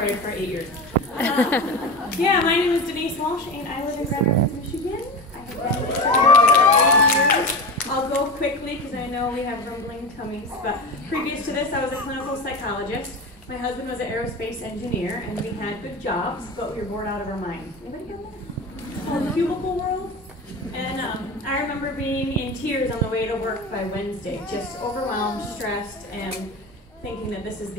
story for 8 years. Yeah, my name is Denise Walsh, and I live in Grand Rapids, Michigan. I have been in Chicago for 8 years. I'll go quickly because I know we have rumbling tummies, but previous to this, I was a clinical psychologist. My husband was an aerospace engineer, and we had good jobs, but we were bored out of our minds. Anybody get that? The cubicle world? And I remember being in tears on the way to work by Wednesday, just overwhelmed, stressed, and thinking that this is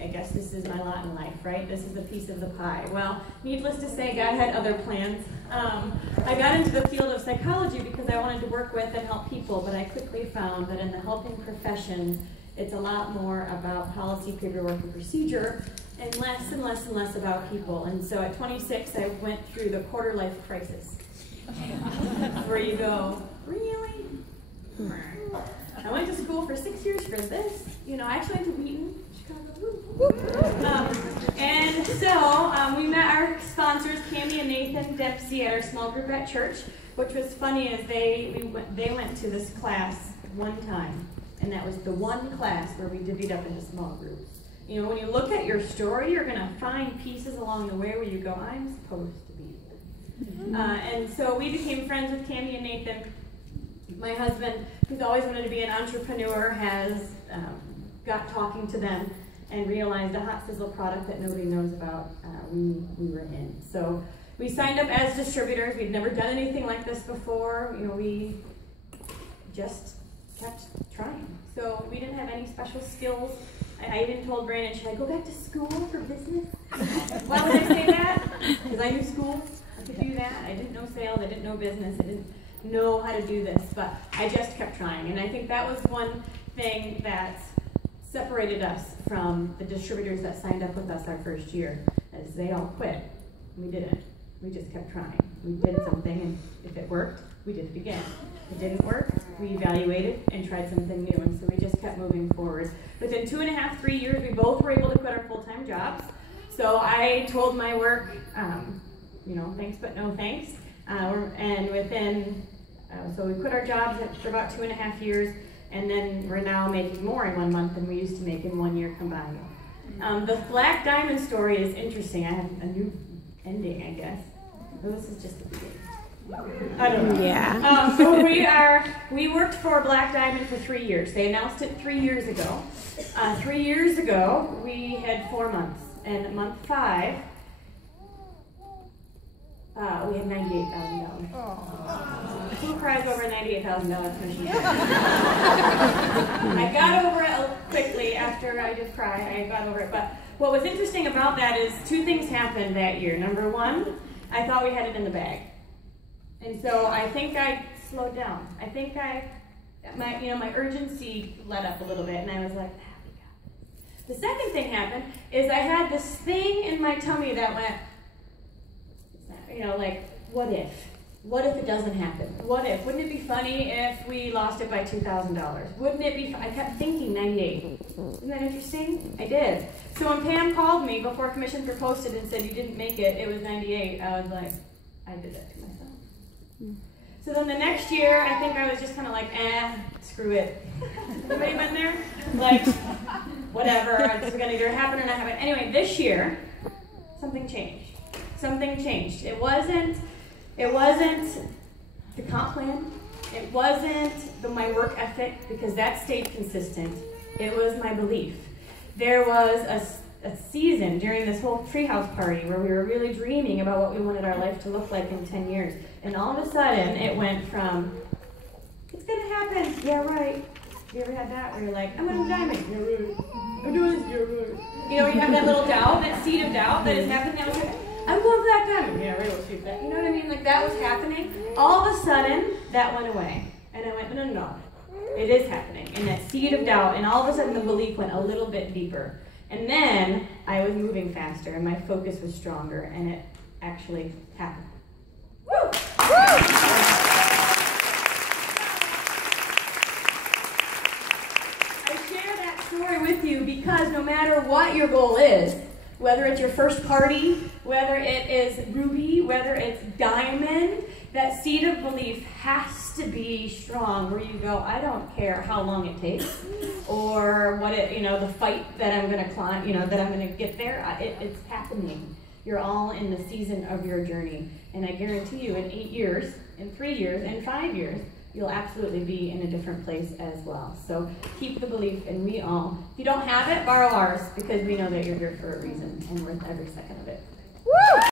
I guess this is my lot in life, right? This is a piece of the pie. Well, needless to say, God had other plans. I got into the field of psychology because I wanted to work with and help people, but I quickly found that in the helping profession, it's a lot more about policy, paperwork, and procedure, and less and less and less about people. And so at 26, I went through the quarter-life crisis, where you go, really? I went to school for 6 years for this. You know, I actually went to Wheaton, Chicago. And so we met our sponsors, Cammie and Nathan Dempsey, at our small group at church, which was funny as they went to this class one time. And that was the one class where we divvied up into small groups. You know, when you look at your story, you're going to find pieces along the way where you go, I'm supposed to be there. And so we became friends with Cammie and Nathan. My husband, who's always wanted to be an entrepreneur, has got talking to them and realized a hot sizzle product that nobody knows about, we were in. So we signed up as distributors. We'd never done anything like this before. You know, we just kept trying. So we didn't have any special skills. I even told Brandon, should I go back to school for business? Why would I say that? Because I knew school. I could do that. I didn't know sales. I didn't know business. I didn't know how to do this, but I just kept trying. And I think that was one thing that separated us from the distributors that signed up with us our first year, as they all quit. We didn't. We just kept trying. We did something, and if it worked, we did it again. If it didn't work, we evaluated and tried something new, and so we just kept moving forward. Within 2.5, 3 years, we both were able to quit our full-time jobs. So I told my work, you know, thanks but no thanks. And within, so we quit our jobs for about 2.5 years, and then we're now making more in 1 month than we used to make in 1 year combined. The Black Diamond story is interesting. I have a new ending, I guess. Well, this is just the beginning. I don't know. Yeah. So we worked for Black Diamond for 3 years. They announced it 3 years ago. 3 years ago, we had 4 months. And month 5, we had $98,000. Who cries over $98,000 mission? I got over it quickly after I did cry. I got over it. But what was interesting about that is 2 things happened that year. Number 1, I thought we had it in the bag. And so I think I slowed down. I think my urgency let up a little bit, and I was like, ah, we got this. The second thing happened is I had this thing in my tummy that went, you know, like, what if? What if it doesn't happen? What if? Wouldn't it be funny if we lost it by $2,000? Wouldn't it be? I kept thinking 98. Isn't that interesting? I did. So when Pam called me before commissions were posted and said you didn't make it, it was 98. I was like, I did that to myself. So then the next year, I think I was just kind of like, screw it. Anybody been there? Like, whatever. It's going to either happen or not happen. Anyway, this year, something changed. Something changed. It wasn't the comp plan. It wasn't my work ethic, because that stayed consistent. It was my belief. There was a season during this whole treehouse party where we were really dreaming about what we wanted our life to look like in 10 years. And all of a sudden, it went from, it's going to happen. Yeah, right. You ever had that where you're like, I'm going to diamond. Yeah, right. I'm doing this. Yeah, right. You know, you have that little doubt, that seed of doubt that is happening. I'm going Black Diamond. Yeah, right, we'll shoot that. You know what I mean? Like, that was happening. All of a sudden, that went away. And I went, no. It is happening. And that seed of doubt, and all of a sudden the belief went a little bit deeper. And then I was moving faster, and my focus was stronger, and it actually happened. Woo! Woo! I share that story with you because no matter what your goal is, Whether it's your first party, whether it is ruby, whether it's diamond, that seed of belief has to be strong where you go, I don't care how long it takes or what it, the fight that I'm going to climb, that I'm going to get there. It's happening. You're all in the season of your journey. And I guarantee you in 8 years, in 3 years, in 5 years, you'll absolutely be in a different place as well. So keep the belief, and if you don't have it, borrow ours, because we know that you're here for a reason and worth every second of it.